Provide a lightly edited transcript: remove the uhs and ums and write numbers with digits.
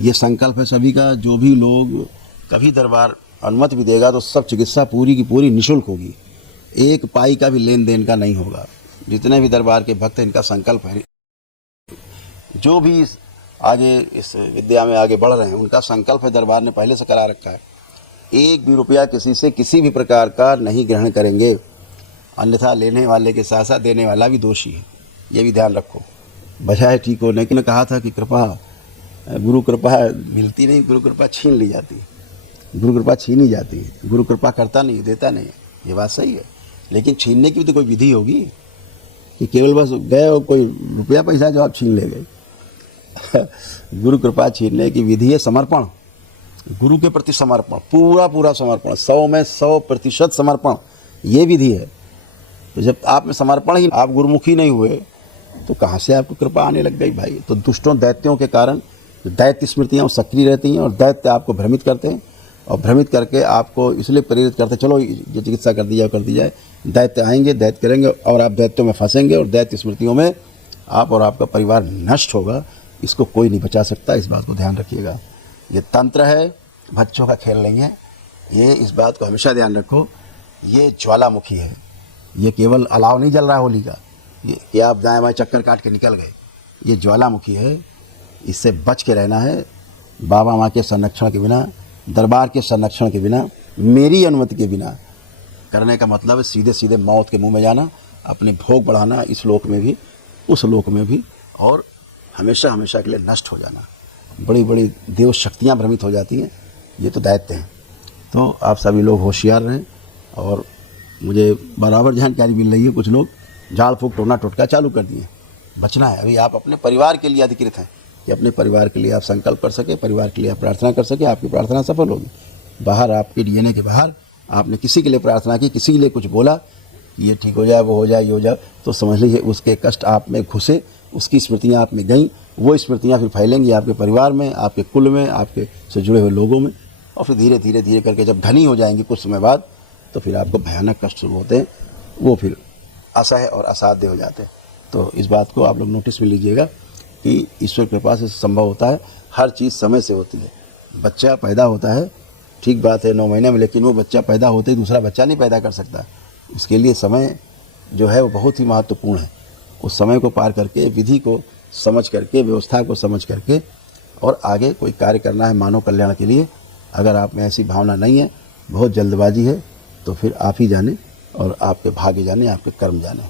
ये संकल्प है सभी का। जो भी लोग कभी दरबार अनुमति भी देगा तो सब चिकित्सा पूरी की पूरी निःशुल्क होगी, एक पाई का भी लेन देन का नहीं होगा। जितने भी दरबार के भक्त हैं इनका संकल्प है, जो भी आगे इस विद्या में आगे बढ़ रहे हैं उनका संकल्प है, दरबार ने पहले से करा रखा है, एक भी रुपया किसी से किसी भी प्रकार का नहीं ग्रहण करेंगे, अन्यथा लेने वाले के साथ साथ देने वाला भी दोषी है, ये भी ध्यान रखो। बजाय ठीक होने की ने कहा था कि कृपा, गुरु कृपा मिलती नहीं, गुरु कृपा छीन ली जाती है, गुरु कृपा छीनी जाती है, गुरु कृपा करता नहीं, देता नहीं, ये बात सही है। लेकिन छीनने की भी तो कोई विधि होगी कि केवल बस गए और कोई रुपया पैसा जो आप छीन ले गए। गुरु कृपा छीनने की विधि है समर्पण, गुरु के प्रति समर्पण, पूरा पूरा समर्पण, 100 में 100% समर्पण, ये विधि है। तो जब आप में समर्पण ही, आप गुरुमुखी नहीं हुए तो कहाँ से आपको कृपा आने लग गई भाई। तो दुष्टों दैत्यों के कारण दैत्य स्मृतियाँ सक्रिय रहती हैं और दैत्य आपको भ्रमित करते हैं, और भ्रमित करके आपको इसलिए प्रेरित करते चलो जो चिकित्सा कर दी जाए। दैत्य आएंगे, दैत्य करेंगे और आप दैत्यों में फंसेंगे और दैत्य स्मृतियों में आप और आपका परिवार नष्ट होगा। इसको कोई नहीं बचा सकता, इस बात को ध्यान रखिएगा। ये तंत्र है, बच्चों का खेल नहीं है, ये इस बात को हमेशा ध्यान रखो। ये ज्वालामुखी है, ये केवल अलाव नहीं जल रहा है होली का, ये आप दाएं बाएं चक्कर काट के निकल गए, ये ज्वालामुखी है, इससे बच के रहना है। बाबा माँ के संरक्षण के बिना, दरबार के संरक्षण के बिना, मेरी अनुमति के बिना करने का मतलब है सीधे सीधे मौत के मुंह में जाना, अपने भोग बढ़ाना, इस लोक में भी उस लोक में भी, और हमेशा हमेशा के लिए नष्ट हो जाना। बड़ी बड़ी देव शक्तियाँ भ्रमित हो जाती हैं, ये तो दैत्य हैं। तो आप सभी लोग होशियार रहें। और मुझे बराबर जानकारी मिल रही है, कुछ लोग झाड़ फूक टोना टोटका चालू कर दिए। बचना है, अभी आप अपने परिवार के लिए अधिकृत हैं कि अपने परिवार के लिए आप संकल्प कर सके, परिवार के लिए आप प्रार्थना कर सके, आपकी प्रार्थना सफल होगी। बाहर आपके डीएनए के बाहर आपने किसी के लिए प्रार्थना की, किसी के लिए कुछ बोला कि ये ठीक हो जाए, वो हो जाए, ये हो जाए, तो समझ लीजिए उसके कष्ट आप में घुसे, उसकी स्मृतियाँ आप में गईं, वो स्मृतियाँ फिर फैलेंगी आपके परिवार में, आपके कुल में, आपके से जुड़े हुए लोगों में, और फिर धीरे धीरे धीरे करके जब घनी हो जाएंगी कुछ समय बाद, तो फिर आपको भयानक कष्ट शुरू होते हैं, वो फिर असह्य और असाध्य हो जाते हैं। तो इस बात को आप लोग नोटिस में लीजिएगा कि ईश्वर कृपा से संभव होता है, हर चीज़ समय से होती है। बच्चा पैदा होता है, ठीक बात है 9 महीने में, लेकिन वो बच्चा पैदा होते ही दूसरा बच्चा नहीं पैदा कर सकता। इसके लिए समय जो है वो बहुत ही महत्वपूर्ण है। उस समय को पार करके, विधि को समझ करके, व्यवस्था को समझ करके और आगे कोई कार्य करना है मानव कल्याण के लिए। अगर आप में ऐसी भावना नहीं है, बहुत जल्दबाजी है, तो फिर आप ही जाने और आपके भाग्य जाने, आपके कर्म जाने।